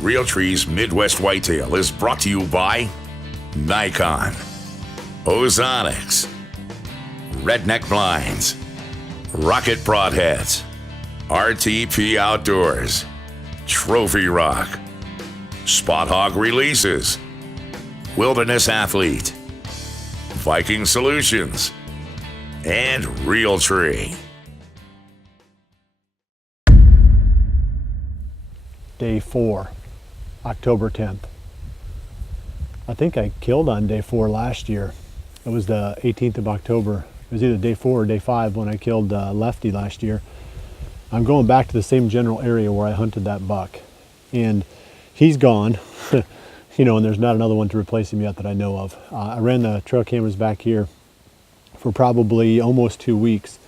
Realtree's Midwest Whitetail is brought to you by Nikon, Ozonics, Redneck Blinds, Rocket Broadheads, RTP Outdoors, Trophy Rock, Spot Hog Releases, Wilderness Athlete, Viking Solutions, and Realtree. Day 4, October 10th. I think I killed on day 4 last year. It was the 18th of October. It was either day 4 or day 5 when I killed Lefty last year. I'm going back to the same general area where I hunted that buck. And he's gone, you know, and there's not another one to replace him yet that I know of. I ran the trail cameras back here for probably almost 2 weeks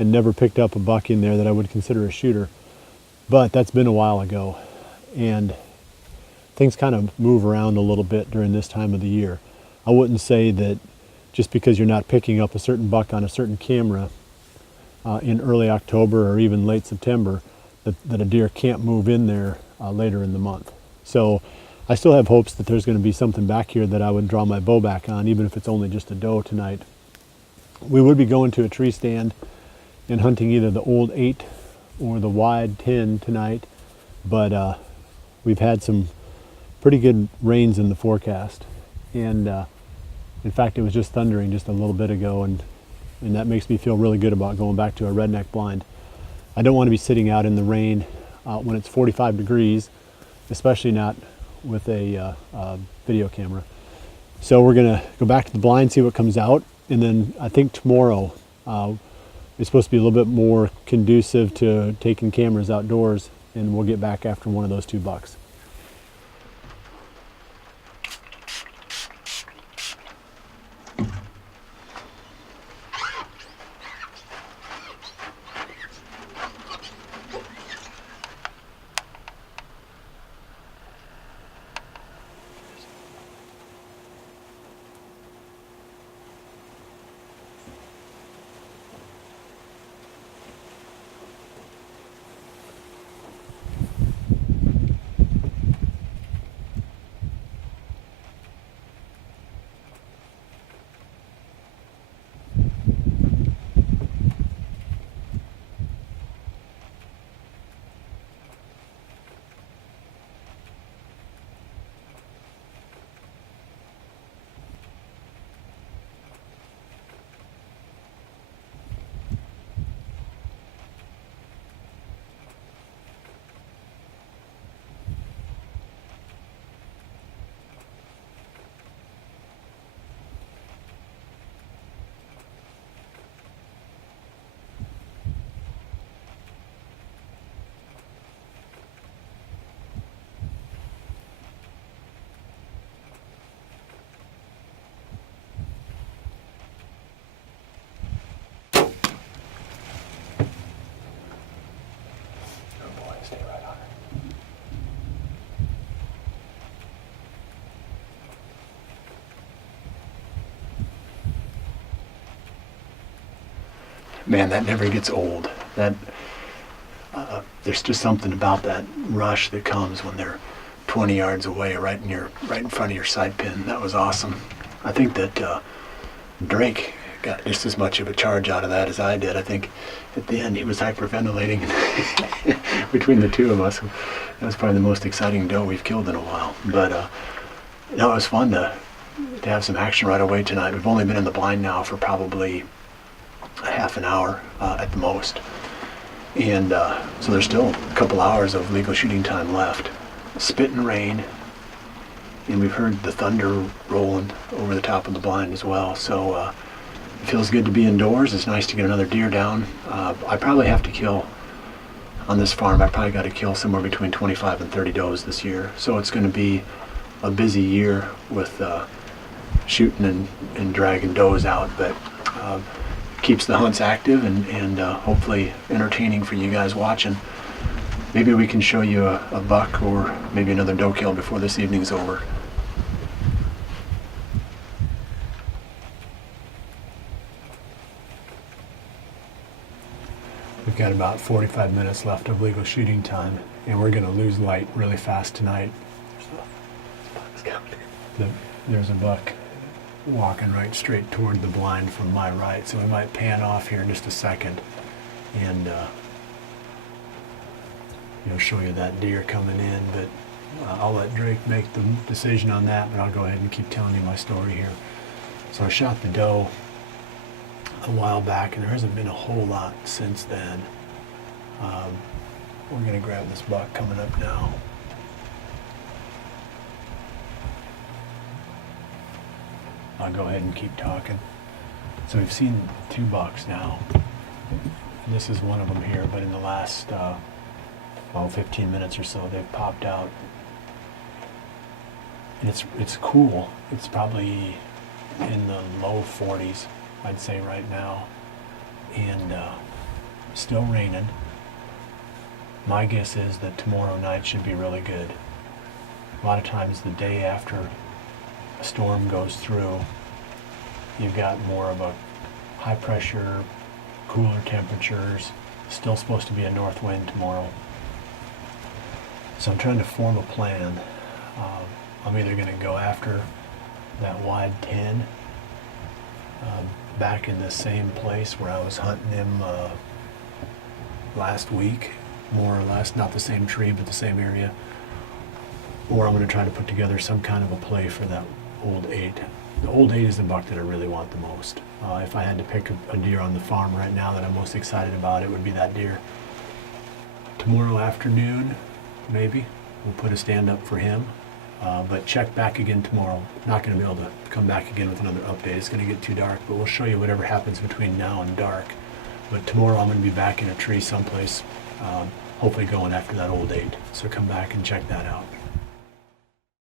and never picked up a buck in there that I would consider a shooter. But that's been a while ago, and things kind of move around a little bit during this time of the year. I wouldn't say that just because you're not picking up a certain buck on a certain camera in early October or even late September, that a deer can't move in there later in the month. So I still have hopes that there's going to be something back here that I would draw my bow back on, even if it's only just a doe tonight. We would be going to a tree stand and hunting either the old 8 or the wide 10 tonight, but we've had some pretty good rains in the forecast, and in fact it was just thundering just a little bit ago, and that makes me feel really good about going back to a Redneck Blind. I don't want to be sitting out in the rain when it's 45 degrees, especially not with a video camera. So we're gonna go back to the blind, see what comes out, and then I think tomorrow it's supposed to be a little bit more conducive to taking cameras outdoors, and we'll get back after one of those 2 bucks. Man, that never gets old. That there's just something about that rush that comes when they're 20 yards away, right in front of your side pin. That was awesome. I think that Drake got just as much of a charge out of that as I did. I think at the end he was hyperventilating between the two of us. That was probably the most exciting doe we've killed in a while. But no, it was fun to have some action right away tonight. We've only been in the blind now for probably a half an hour at the most, and so there's still a couple hours of legal shooting time left. Spit and rain, and we've heard the thunder rolling over the top of the blind as well, so it feels good to be indoors. It's nice to get another deer down. I probably have to kill, on this farm, I probably got to kill somewhere between 25 and 30 does this year, so it's going to be a busy year with shooting and dragging does out, but keeps the hunts active and hopefully entertaining for you guys watching. Maybe we can show you a buck or maybe another doe kill before this evening's over. We've got about 45 minutes left of legal shooting time, and we're gonna lose light really fast tonight. There's a buck walking right straight toward the blind from my right, so we might pan off here in just a second and show you that deer coming in, but I'll let Drake make the decision on that, but I'll go ahead and keep telling you my story here. So I shot the doe a while back, and there hasn't been a whole lot since then. We're gonna grab this buck coming up now. I'll go ahead and keep talking. So we've seen 2 bucks now. And this is one of them here, but in the last 15 minutes or so, they've popped out. And it's cool. It's probably in the low 40s, I'd say right now. And still raining. My guess is that tomorrow night should be really good. A lot of times the day after a storm goes through, you've got more of a high pressure, cooler temperatures, still supposed to be a north wind tomorrow. So I'm trying to form a plan. I'm either going to go after that wide 10 back in the same place where I was hunting him last week, more or less, not the same tree but the same area, or I'm going to try to put together some kind of a play for that old 8. The old 8 is the buck that I really want the most. If I had to pick a deer on the farm right now that I'm most excited about, it would be that deer. Tomorrow afternoon, maybe, we'll put a stand up for him, but check back again tomorrow. Not going to be able to come back again with another update. It's going to get too dark, but we'll show you whatever happens between now and dark. But tomorrow I'm going to be back in a tree someplace, hopefully going after that old 8. So come back and check that out.